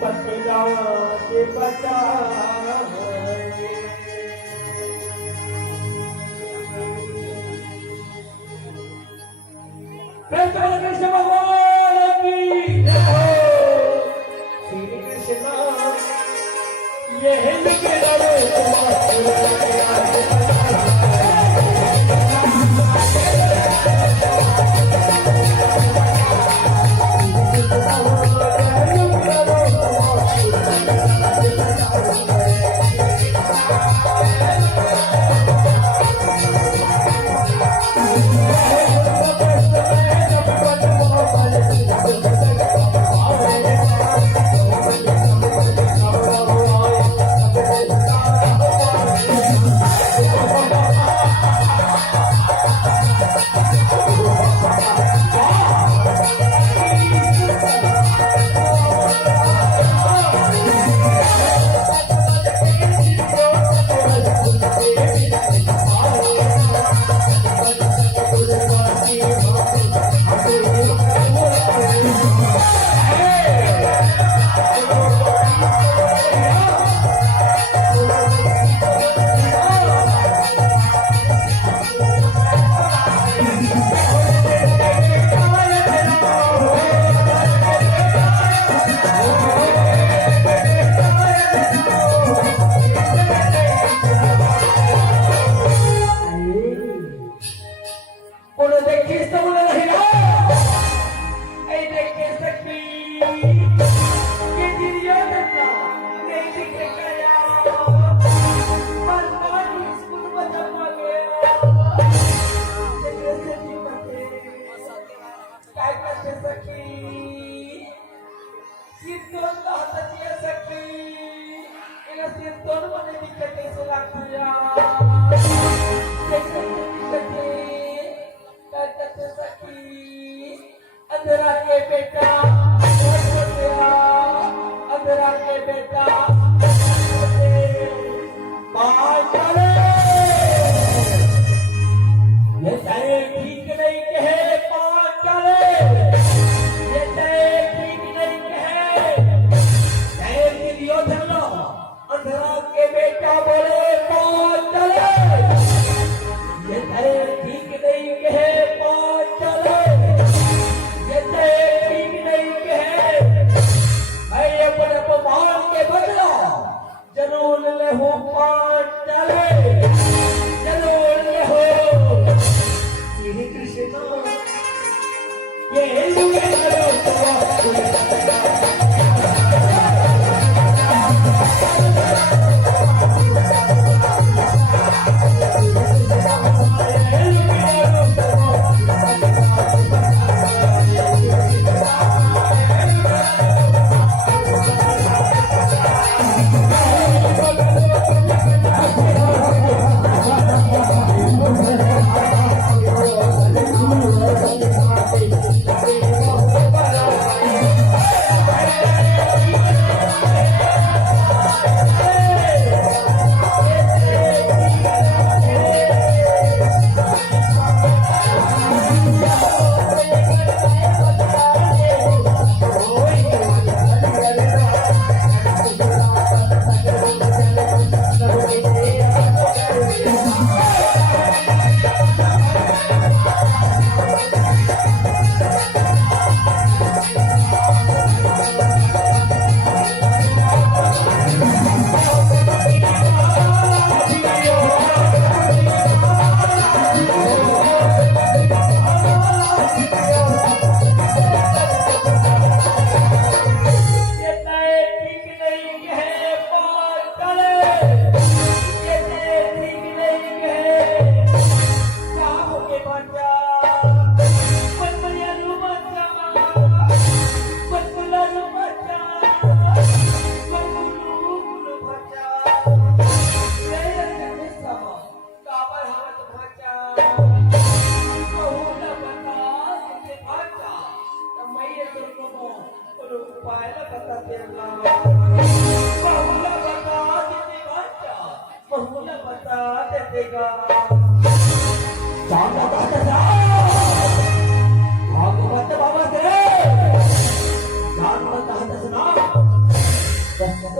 पतला के बता कृष्ण भगवान की जय। श्री कृष्ण ये हिंद के अंधेरा के बेटा अंधेरा के बेटा ये चाहे ठीक नहीं कहे पाँच चले ये चाहे ठीक नहीं कहे चाहे दुर्योधन अंधेरा के बेटा बोले पाँच चले ये चाहे ठीक नहीं कहे पाँच चले ये चाहे ठीक नहीं कहे मैं अपने अपमान के बदला जरूर ले हो पाँच चले जरूर ले हो श्री कृष्ण ये हिंदू के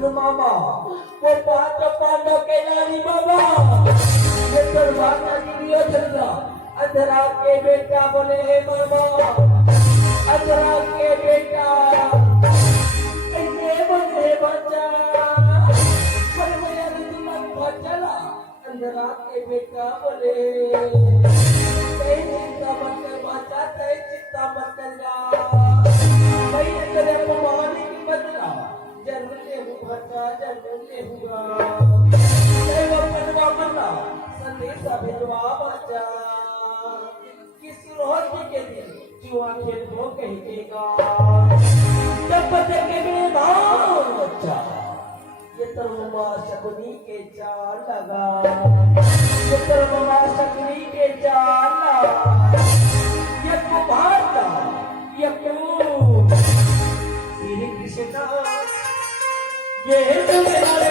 दुर्योधन मामा, वो पांच पांडव के नारी मामा, ये दरवाजा दुर्योधन का अधरा के बेटा बोले हे मामा, अधरा के बेटा कैसे बोले बच्चा, पर मेरा दिमाग बचला, अधरा के बेटा बोले कहीं चिंता मत कर बच्चा, कहीं चिंता मत कर जा, कहीं तेरे पमाने की बदला जरूर ले बच्चा जरूर लेगा, कहीं वो बनवा बना संदेशा भिजवा बच्चा, किस रोज के दिन जुआ खेल को कहेगा, जब बच्चे के लिए भाव बच्चा, ये तरुमा शकुनी के चाल लगा, ये तरुमा शकुनी के चाल लगा, ये कुभारता, ये क्यों श्री कृष्ण ये तुम्हारे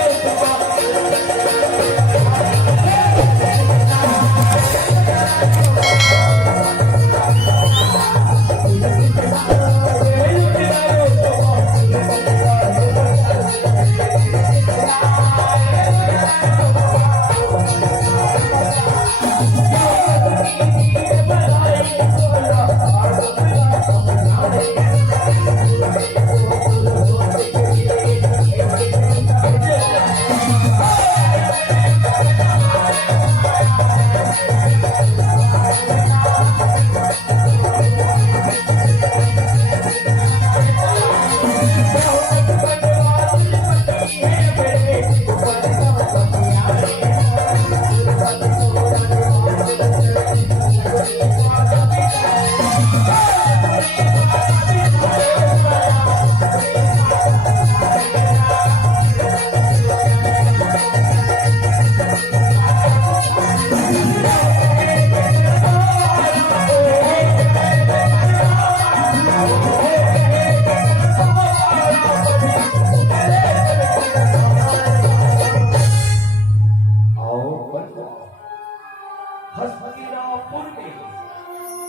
हस्तिनापुर में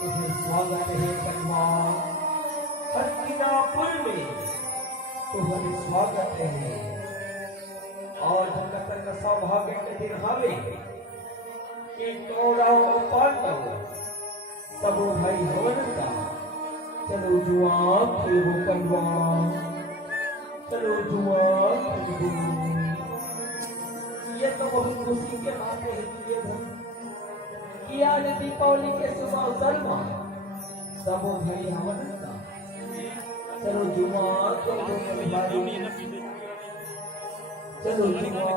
तुम्हें स्वागत है परिवार, हस्तिनापुर में तुम्हें स्वागत है, और जगत का सौभाग्य के दिन हवे कि कौरव और पांडव सब भाई हवन का चलो जुआ खेलो परिवार, चलो जुआ खेलो, ये तो बहुत खुशी के बात है कि आज दीपावली के शुभ अवसर में सब भाई हवन का चलो जुआ खेलो, चलो जुआ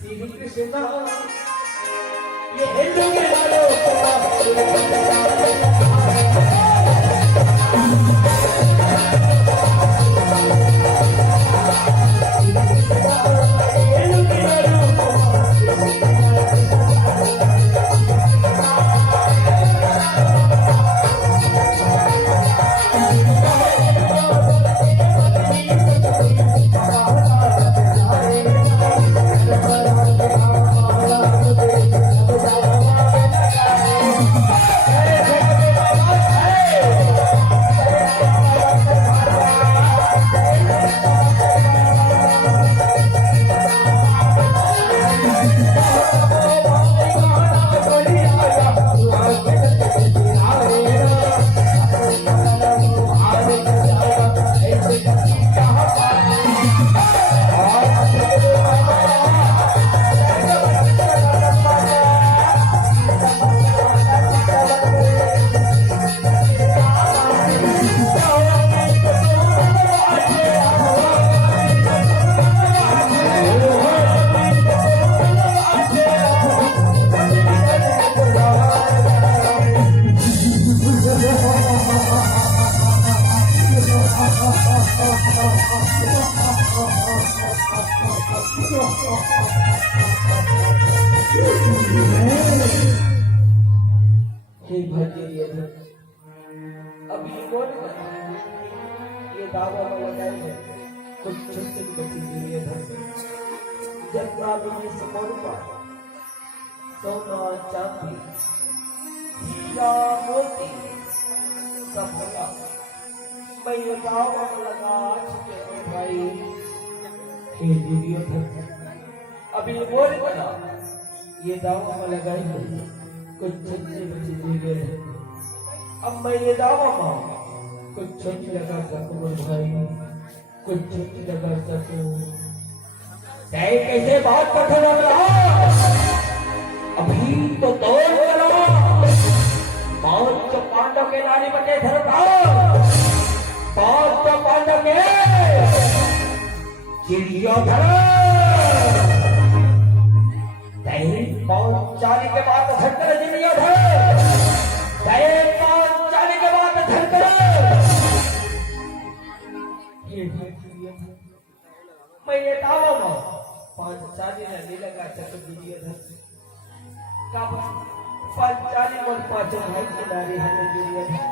श्री कृष्ण ये हिंदू के हे भजे अभी ये दावा लगाए है कुछ छोटे बच्चे लिए जब में समर्पा सोना चांदी हीरा मोती सब लगा मैं ये गाँव में लगा भाई ये वीडियो था अभी बोल बना ये दावा में लगाई कुछ छोटे बच्चे वीडियो थे अब मैं ये दावा में कुछ छोटी लगा सकूं भाई कुछ छोटी लगा सकूं कैसे बात कर रहा अभी तो दौड़ चलो पांच पांडव के नारी बने धरता पांच पांडव के चिड़िया धर चाली के बाद धरकर चिड़िया धर चाली के बाद धरकर मैं ये दावा में पांच चाली ने नीला का चक्कर चिड़िया धर का पांच चाली और पांच भाई की नारी हमें चिड़िया धर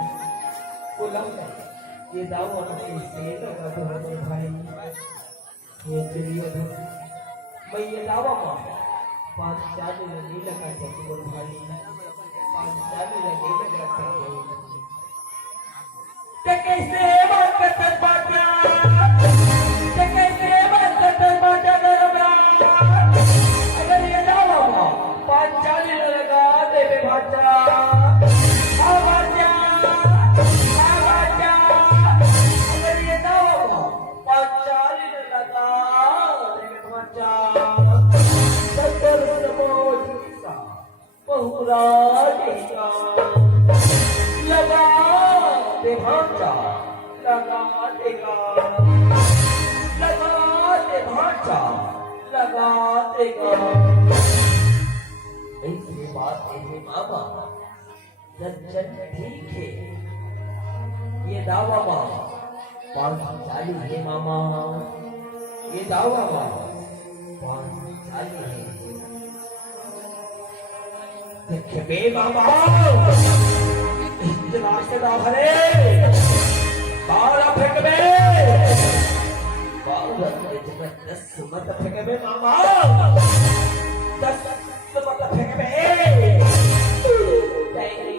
बोला ये दावा में से लगा तो भाई ये चिड़िया धर मैं ये दावा में पांच चाली ने नीला का चक्कर भाई पांच चाली ने नीला का चक्कर कैसे बात करते बाटा कैसे बात करते बाटा गरबरा अगर ये दावा में पांच चाली ने लगा देवे भाटा अगर ये दावा में पांच चाली ने लगा देवे भाटा बहुरा लगा दे भांचा लगा देगा लगा दे भांचा लगा देगा ऐसी बात है मामा सज्जन ठीक है ये दावा माँ पांच चाली है मामा ये दावा माँ पांच चाली है बे मामा इतना से दाखले बाला फेंक बे बाला जगत 10 मत फेंक बे मामा 10 मत फेंक बे तेरी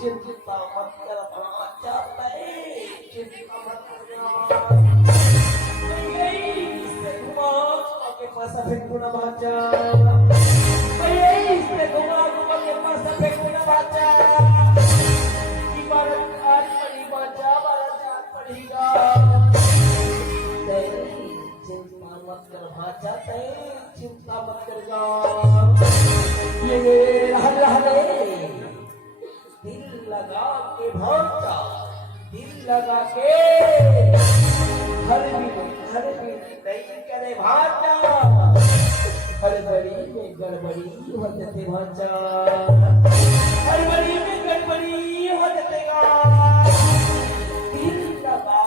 चिंता मत कर भांचा चिंता मत कर इससे घुमा के पास फेंकू ना भांचा इससे घुमा के पास फेंकू ना भांचा इबारत आज पड़ी भांचा बारत आज पड़ेगा तेरी चिंता मत कर भांचा तेरी चिंता मत करगा ये हले दिल लगा के भांचा दिल लगा के हर भी नहीं करे भांचा हड़बड़ी में गड़बड़ी हो जाते भांचा हड़बड़ी में गड़बड़ी हो जातेगा दिल लगा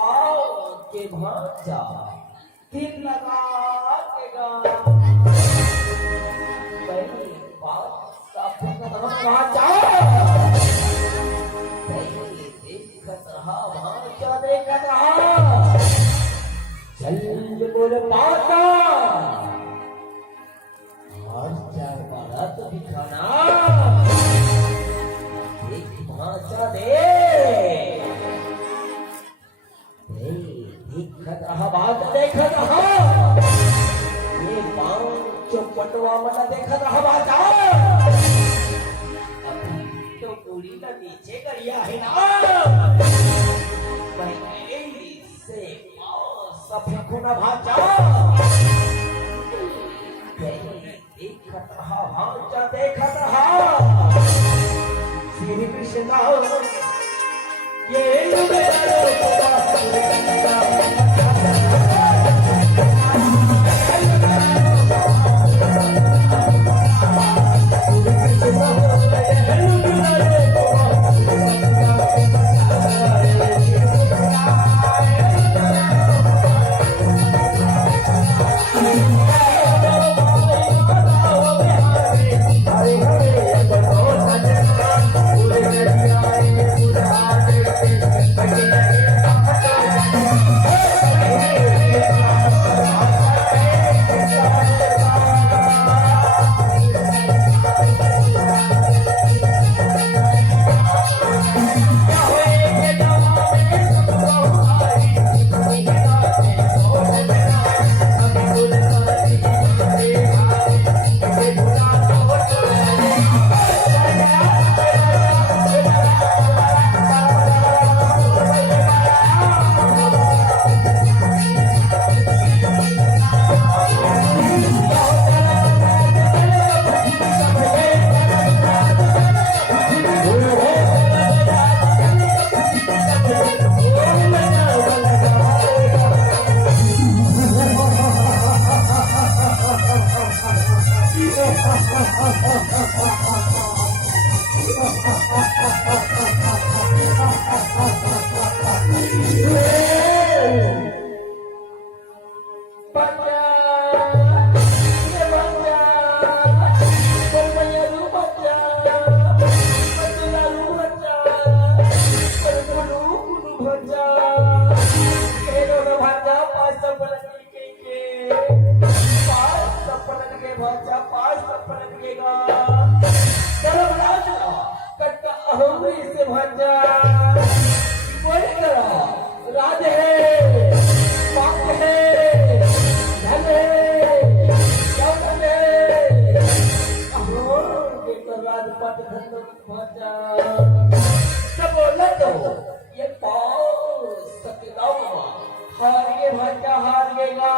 के भांचा दिल लगा के गा पहली बात साफ भांचा देखत रहा भांचा देखत रहा चल बोल पाता और चार बारा तो दिखाना एक भांचा दे देखत रहा बात देखत रहा ये पांच पटवा मना देखत रहा बाजा अभी तो पूरी ना नीचे गरिया है ना से सफेद खुना भांचा देखत रहा भांचा देखत रहा श्री कृष्ण ये हरे हरे भाचा हार गएगा।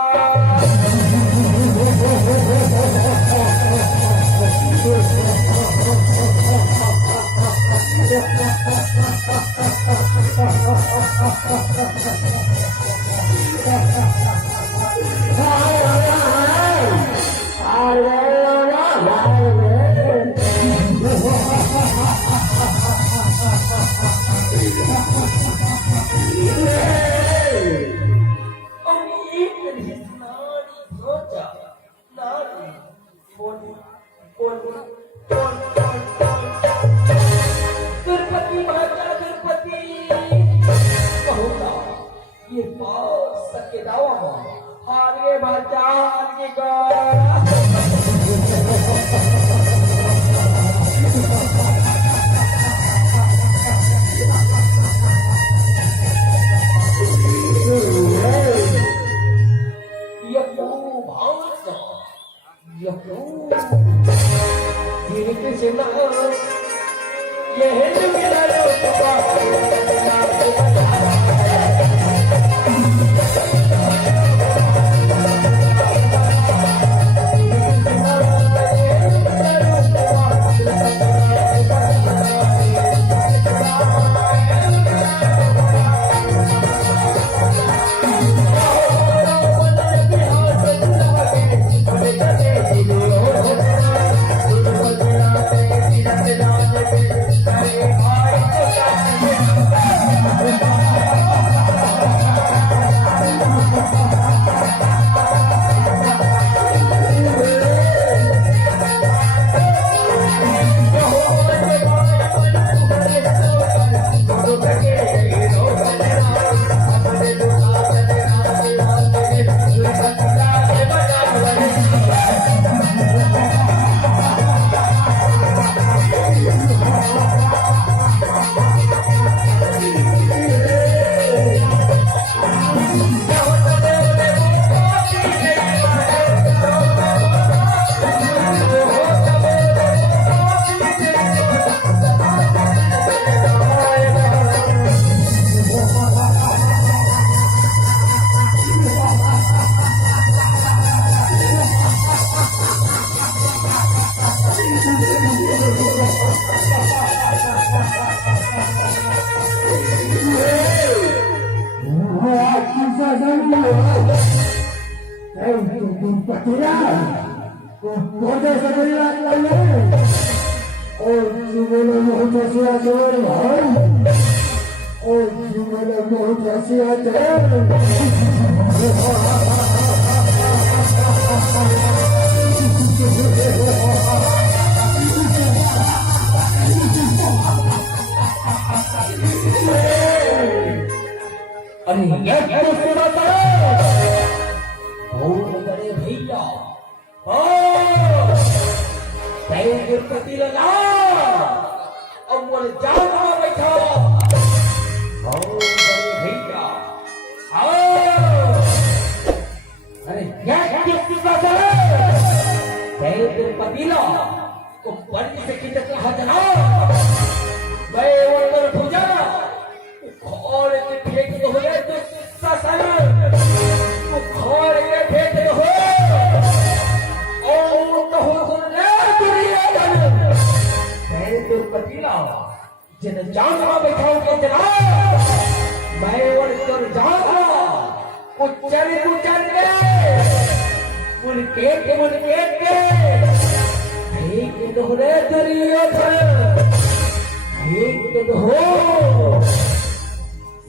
गणपति भाचा गणपति कहूँगा ये पास सके दावा हारे भाचा हारे गा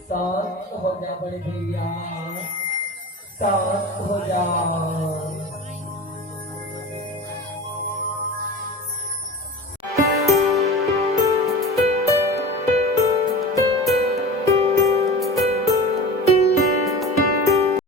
शांत हो जा बड़े भैया, शांत हो जा।